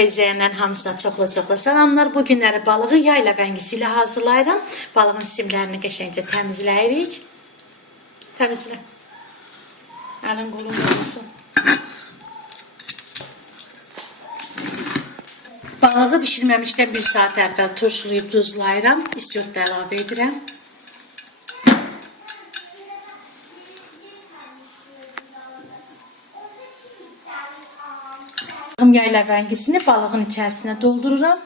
və izləyənlərin hamısına çoxlu salamlar. Bu günləri balığı yay ləvəngisi ilə hazırlayıram. Balığın simlərini qəşəngcə təmizləyirik. Təmizlə. Əlin qolun olsun. Balığı bişirməmişdən 1 saat əvvəl turşulayıb duzlayıram. İstiot da əlavə edirəm. Yay ləvəngisini balığın içərisinə doldururam.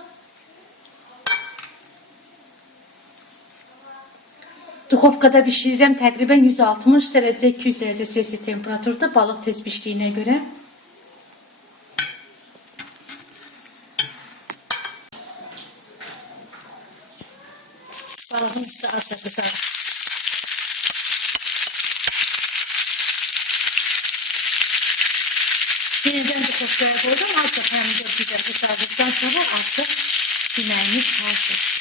Duxovkada bişirirəm təqribən 160 dərəcə 200 dərəcə Selsi temperaturda balıq tez pişdiyinə görə. Balığın üstü azca qızar. Yeniden duxovkaya koydum. Azca pəmizə güzel qızardıqdan sonra artıq yeməyimiz hazır.